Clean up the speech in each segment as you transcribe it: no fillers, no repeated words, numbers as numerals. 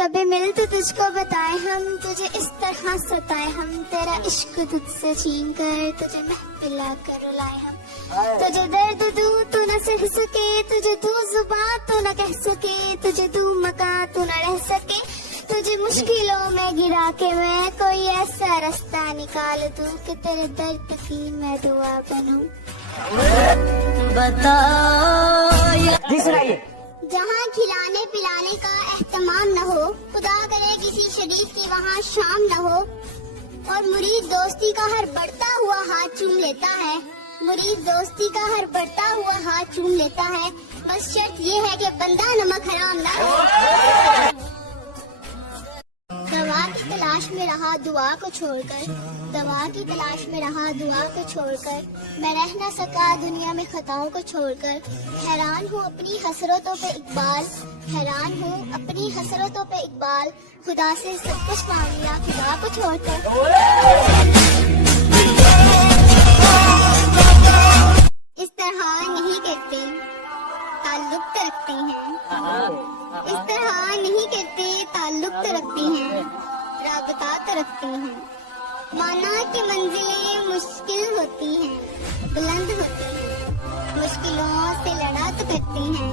कभी मिल तो तुझको बताए हम, तुझे इस तरह सताए हम, तेरा इश्क तुझसे छीन कर तुझे महफिला कर रुलाए हम। तुझे दर्द दूं तू न सह सके, तुझे दूं जुबान तू न कह सके, तुझे दूं मकान तू न रह सके, तुझे मुश्किलों में गिरा के मैं कोई ऐसा रास्ता निकाल दूं कि तेरे दर्द की मैं दुआ बनूं। जी सुनाइए। जहाँ खिलाने पिलाने का एहतमाम न हो, खुदा करे किसी शरीफ की वहाँ शाम न हो, और मुरीद दोस्ती का हर बढ़ता हुआ हाथ चूम लेता है, मुरीद दोस्ती का हर बढ़ता हुआ हाथ चूम लेता है, बस शर्त ये है कि बंदा नमक हराम ना हो। दवा की तलाश में रहा दुआ को छोड़कर, दवा की तलाश में रहा दुआ को छोड़कर, मैं रह न सका दुनिया में खताओं को छोड़कर, हैरान हूँ अपनी हसरतों पे इकबाल, हैरान हूँ अपनी हसरतों पे इकबाल, खुदा से सब कुछ मांग लिया खुदा को छोड़कर। इस तरह नहीं कहते ताल्लुक तो रखते हैं, इस तरह नहीं कहते ताल्लुक तो रखते हैं, राबता तो रखते हैं, माना कि मंजिलें मुश्किल होती हैं, बुलंद होती हैं, मुश्किलों से लड़ा तो करते हैं,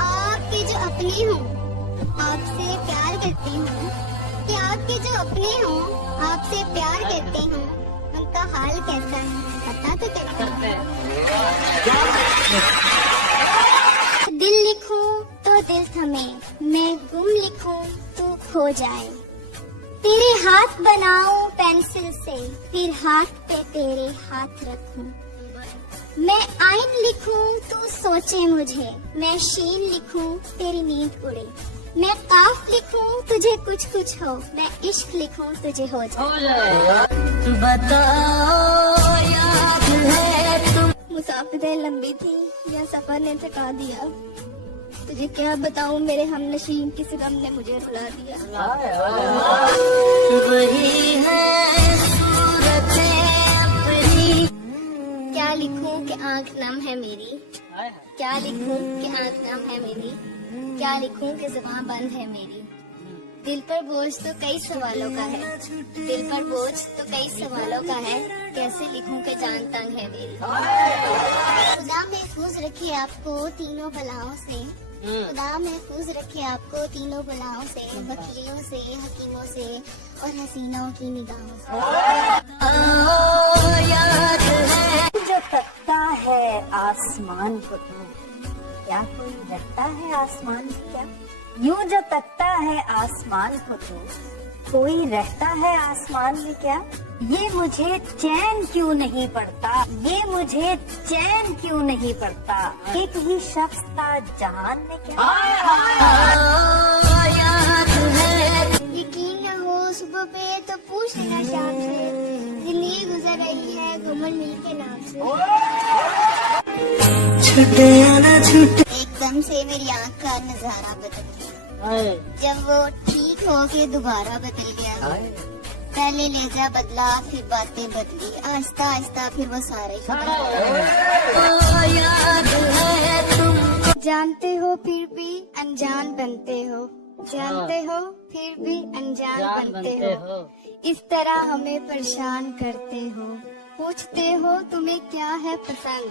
आपके जो अपने हों आपसे प्यार करते हों, कि आपके जो अपने हों आपसे प्यार करते हों, उनका हाल कैसा है पता तो करते हैं। दिल लिखूं तो दिल थमे, मैं गुम लिखूं तो खो जाए, तेरे हाथ बनाऊं पेंसिल से, फिर हाथ पे तेरे हाथ रखूं, मैं आइन लिखूं तू सोचे मुझे, मैं शीन लिखूं तेरी नींद उड़े, मैं काफ लिखूं तुझे कुछ कुछ हो, मैं इश्क लिखूं तुझे हो जाए। बताओ याद है तुम। मुसाफिरें लंबी थी या सफर ने थका दिया, तुझे क्या बताऊं मेरे हमनशीन किस गम ने मुझे रुला दिया। वही है सूरतें अपनी। क्या लिखूं कि आंख नम है मेरी, क्या लिखूं कि आंख नम है मेरी, क्या लिखूं कि ज़ुबान बंद है मेरी, दिल पर बोझ तो कई सवालों का है, दिल पर बोझ तो कई सवालों का है, कैसे लिखूं कि जान तंग है मेरी। खुदा महफूज रखे आपको तीनों बलाओं से, खुदा महफूज रखे आपको तीनों बलाओं से, वकीलों से, हकीमों से और हसीनाओं की निगाहों से। याद है जो तकता है आसमान को, तो क्या कोई रखता है आसमान को क्या? यूं जो तकता है आसमान को, तो कोई रहता है आसमान में क्या? ये मुझे चैन क्यों नहीं पड़ता, ये मुझे चैन क्यों नहीं पड़ता, एक ही शख्स था जहान में क्या? याद है। यकीन न हो सुबह पे तो पूछ लेना शाम से, जिंदगी गुजर रही है घुमन मिल के नाम से। छूटे ना छूटे। एकदम से मेरी आँख का नजारा बदल गया, जब वो ठीक हो के दोबारा बदल गया, पहले लहजा बदला फिर बातें बदली, आहिस्ता आहिस्ता फिर वो सारे याद है तुम। जानते हो फिर भी अनजान बनते हो, जानते हो फिर भी अनजान बनते हो, इस तरह हमें परेशान करते हो, पूछते हो तुम्हें क्या है पसंद,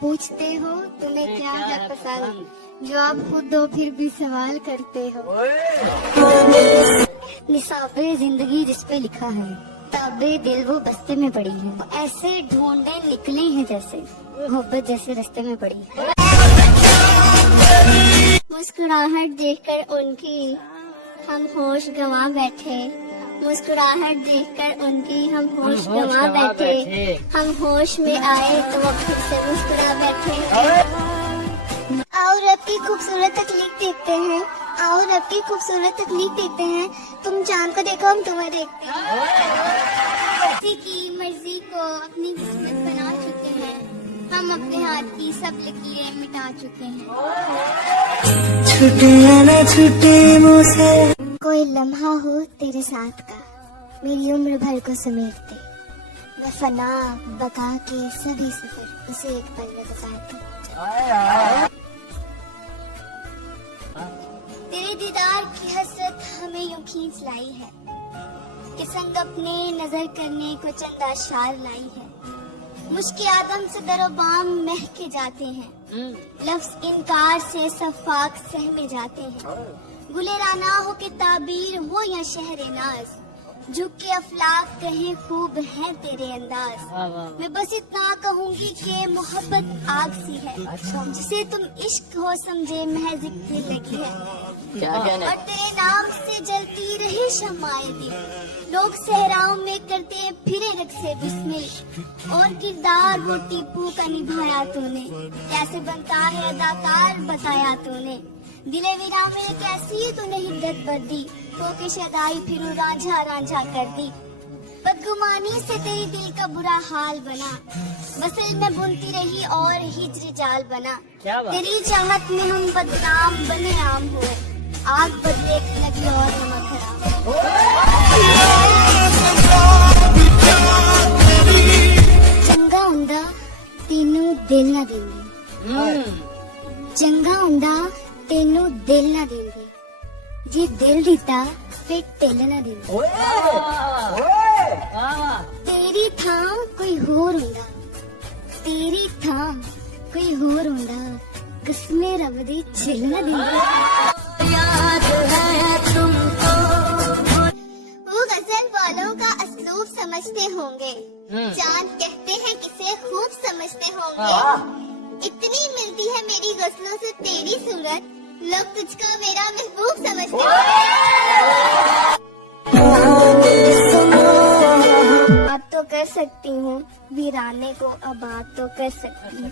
पूछते हो तुम्हें क्या है पसंद, जवाब खुद दो फिर भी सवाल करते हो। निसाबे जिंदगी जिस पे लिखा है, ताबे दिल वो बस्ते में पड़ी है, ऐसे ढूंढे निकले हैं जैसे मोहब्बत जैसे रास्ते में पड़ी है। मुस्कुराहट देखकर उनकी हम होश गंवा बैठे, मुस्कुराहट देखकर उनकी हम होश गंवा बैठे, हम होश में आए तो वो फिर से मुस्कुरा बैठे। और रब की खूबसूरत तकलीफ देखते हैं, और रब की खूबसूरत तकलीफ देखते हैं, तुम चांद को देखो हम तुम्हें देखते हैं। किसी की मर्जी को अपनी किस्मत बना चुके हैं, हम अपने हाथ की सब लकीरें मिटा चुके हैं। छूटे ना छूटे मुझसे। कोई लम्हा हो तेरे साथ का, मेरी उम्र भर को समेट दे, मैं फना बका के सभी सफर उसे एक पल में गुजार दूं। तेरे दीदार की हसरत हमें खींच लाई है, कि संग अपने नजर करने को चंदा शार लाई है। मुश्किल आदम से दरोबाम महके जाते हैं, लफ्ज इनकार से सफाक सहमे जाते हैं। गुले राना हो के ताबीर हो या शहर नाज, झुक के अफलाक कहे खूब है तेरे अंदाज। मैं बस इतना कहूँगी कि मोहब्बत आग सी है, जिसे तुम इश्क हो समझे महज इतनी लगी है। और तेरे नाम से जलती रहे शमाए दिल, लोग सहराओं में करते फिरे रक्से बिस्मिल। और किरदार वो टीपू का निभाया तूने, कैसे बनता है अदाकार बताया तूने। दिले विरा में कैसी तूने हिद्दत बदी, तो के शदाई फिर रांझा रांझा कर दी। बदगुमानी से तेरी दिल का बुरा हाल बना, मसल में बुनती रही और हिजरी जाल बना। तेरी चाहत में हम बदनाम बने आम हो, आग बदले लगी और नमक चंगा हुंदा तेनू दिल ना देंगे, चंगा हुंदा तेनू दिल ना देंगे, जे दिल दिता फिर ढिल ना देंगे। तेरी थां कोई होर हुंदा, तेरी थां कोई होर हुंदा, किस्मे रब दी छिल ना देंगे। याद है तुमको। वो गजल वालों का असलूब समझते होंगे, चांद कहते हैं किसे खूब समझते होंगे। इतनी मिलती है मेरी गजलों से तेरी सूरत, लोग तुझको मेरा महबूब समझते हैं। बात तो कर सकती हूँ वीराने को आबाद तो कर सकती हूँ।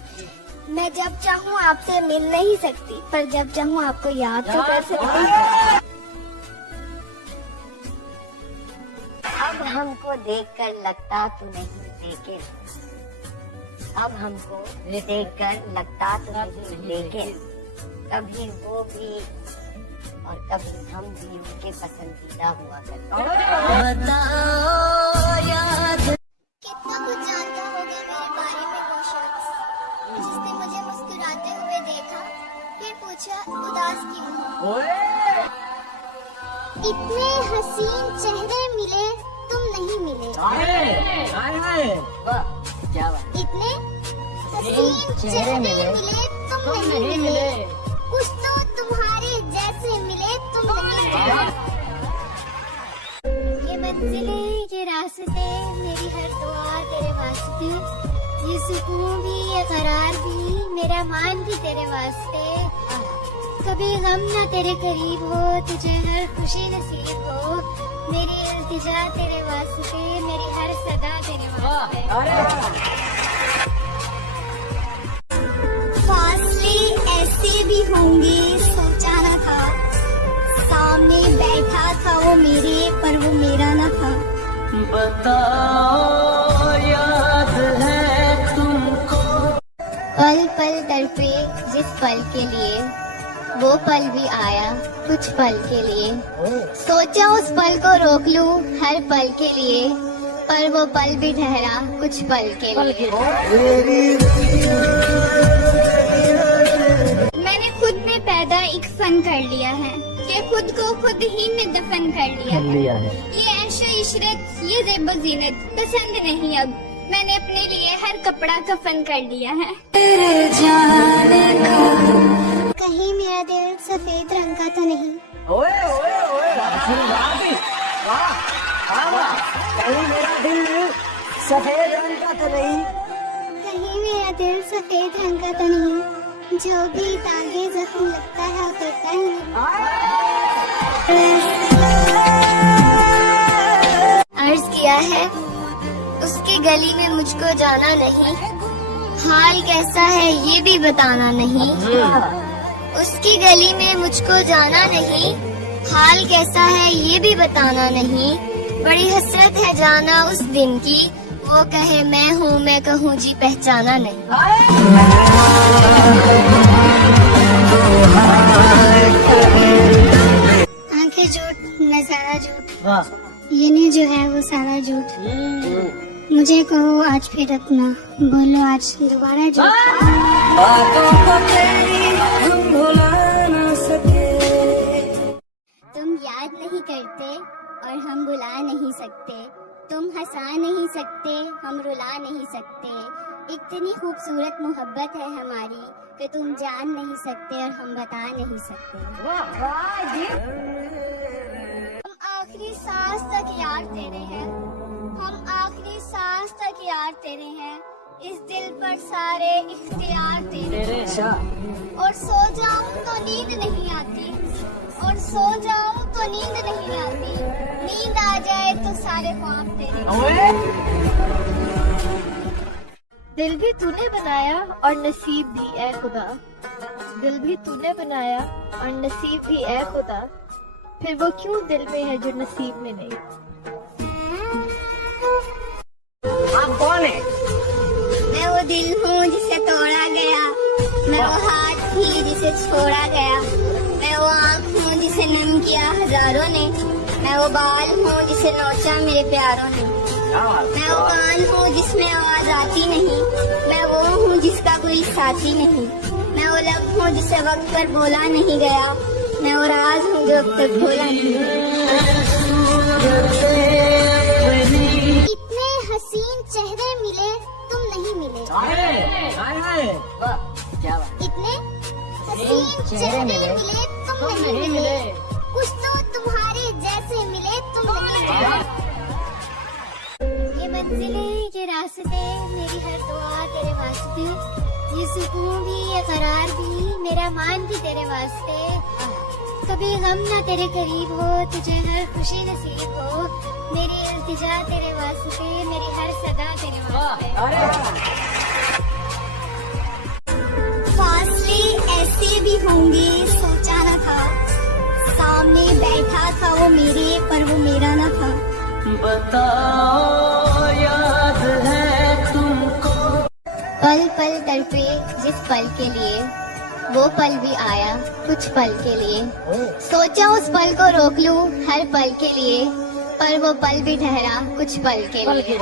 मैं जब चाहूँ आपसे मिल नहीं सकती, पर जब चाहूँ आपको याद तो कर सकती हूँ। अब हमको देखकर लगता तू नहीं, लेकिन अब हमको देखकर लगता तू नहीं, लेकिन कभी वो भी और कभी हम भी उनके पसंदीदा हुआ करते। कितना कुछ जानता होगा मेरे बारे में वो शख्स, जिसने मुझे मुस्कुराते हुए देखा, फिर पूछा उदास क्यों हो। इतने हसीन चेहरे मिले तुम नहीं मिले, इतने हसीन चेहरे मिले तुम नहीं मिले, कुछ तो तुम्हारे जैसे मिले तुम नहीं मिले। ये मंजिलें ये रास्ते मेरी हर दुआ तेरे वास्ते, ये सुकून भी ये करार भी मेरा मान भी तेरे वास्ते। कभी गम ना तेरे करीब हो, तुझे हर खुशी नसीब हो, मेरी इल्तिजा तेरे वास्ते, मेरी हर सदा तेरे वास्ते। फासले ऐसे भी होंगे सोचा न था, सामने बैठा था वो मेरे पर वो मेरा न था। बताओ याद है तुमको। पल पल तड़पे जिस पल के लिए, वो पल भी आया कुछ पल के लिए। सोचा उस पल को रोक लूं हर पल के लिए, पर वो पल भी ठहरा कुछ पल के लिए। मैंने खुद में पैदा एक फन कर लिया है, कि खुद को खुद ही में दफन कर लिया है। ये ऐशो इशरत ये ज़ेब ज़ीनत पसंद नहीं अब, मैंने अपने लिए हर कपड़ा कफन कर लिया है। कहीं मेरा दिल सफेद रंग का तो नहीं, कहीं मेरा दिल सफेद रंग का तो नहीं, कहीं मेरा दिल सफेद रंग का तो नहीं, जो भी तागे जख्म लगता है उतरता ही नहीं। अर्ज किया है उसकी गली में मुझको जाना नहीं, हाल कैसा है ये भी बताना नहीं। उसकी गली में मुझको जाना नहीं, हाल कैसा है ये भी बताना नहीं। बड़ी हसरत है जाना उस दिन की, वो कहे मैं हूँ मैं कहूँ जी पहचाना नहीं। आंखें झूठ नजारा झूठ, ये नहीं जो है वो सारा झूठ। मुझे कहो आज फिर अपना, बोलो आज दोबारा झूठ। बातों को तेरी हम भुला ना सके। तुम याद नहीं करते और हम बुला नहीं सकते, तुम हंसा नहीं सकते, हम रुला नहीं सकते। इतनी खूबसूरत मोहब्बत है हमारी कि तुम जान नहीं सकते और हम बता नहीं सकते। हम आखिरी सांस तक यार तेरे हैं, हम आखिरी सांस तक यार तेरे हैं। इस दिल पर सारे इख्तियार तेरे हैं। और सो जाऊं तो नींद नहीं आती, और सो जाऊं तो नींद नहीं आती। नींद आ जाए तो सारे ख्वाब तेरे। दिल भी तूने बनाया और नसीब भी ऐ खुदा, दिल भी तूने बनाया और नसीब भी ऐ खुदा, फिर वो क्यों दिल में है जो नसीब में नहीं। आप कौन है? मैं वो दिल हूँ जिसे तोड़ा गया, मैं वो हाथ थी जिसे छोड़ा गया, मैं वो आँख हूँ जिसे नम किया हजारों ने, मैं वो बाल हूँ जिसे नोचा मेरे प्यारों ने, मैं वो कान हूँ जिसमें आवाज आती नहीं, मैं वो हूँ जिसका कोई साथी नहीं, मैं वो लब हूँ जिसे वक्त पर बोला नहीं गया, मैं वो राज हूँ जो अब तक खोला नहीं। इतने हसीन चेहरे मिले तुम नहीं मिले, इतने हसीन चेहरे मिले तुम नहीं मिले, कुछ तो तुम्हारे जैसे मिले तुम नहीं मिले। ये मंजिलें ये रास्ते मेरी हर दुआ तेरे वास्ते, ये सुकून भी ये करार भी मेरा मान भी तेरे वास्ते। कभी गम ना तेरे करीब हो, तुझे हर खुशी नसीब हो, मेरी इल्तिजा तेरे वास्ते, मेरी हर सदा तेरे वास्ते। फासले ऐसे भी होंगे सोचा न था, सामने बैठा था वो मेरे पर वो मेरा न था। बताओ याद है तुमको? पल पल तड़पे जिस पल के लिए, वो पल भी आया कुछ पल के लिए। सोचा उस पल को रोक लूं हर पल के लिए, पर वो पल भी ठहरा कुछ पल के लिए।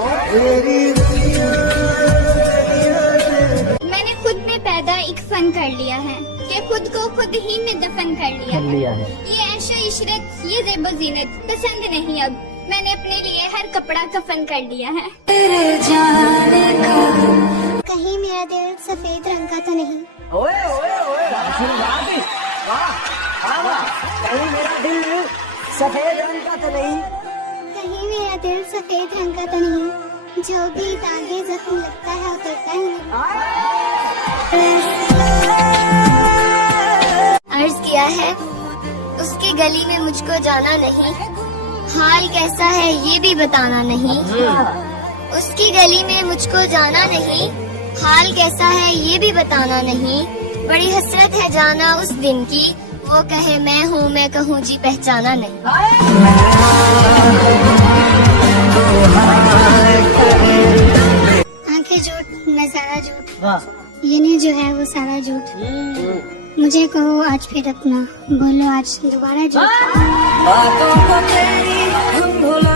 मैंने खुद में पैदा एक फन कर लिया है कि खुद को खुद ही में दफन कर लिया है। ये ऐशो इशरत ये ज़ेबो ज़ीनत पसंद नहीं अब, मैंने अपने लिए हर कपड़ा कफन कर लिया है। कहीं मेरा दिल सफेद रंग का तो नहीं, ओए ओए ओए, वाह वाह, कहीं मेरा दिल सफेद रंग का तो नहीं, कहीं मेरा दिल सफेद रंग का तो नहीं, जो भी दागे जख्म लगता है उतरता ही नहीं। अर्ज किया है उसकी गली में मुझको जाना नहीं, हाल कैसा है ये भी बताना नहीं। उसकी गली में मुझको जाना नहीं, हाल कैसा है ये भी बताना नहीं। बड़ी हसरत है जाना उस दिन की, वो कहे मैं हूँ मैं कहूँ जी पहचाना नहीं। आंखें झूठ नजारा झूठ, ये नहीं जो है वो सारा झूठ। मुझे कहो आज फिर अपना, बोलो आज दोबारा झूठ। बातों को तेरी हम भुला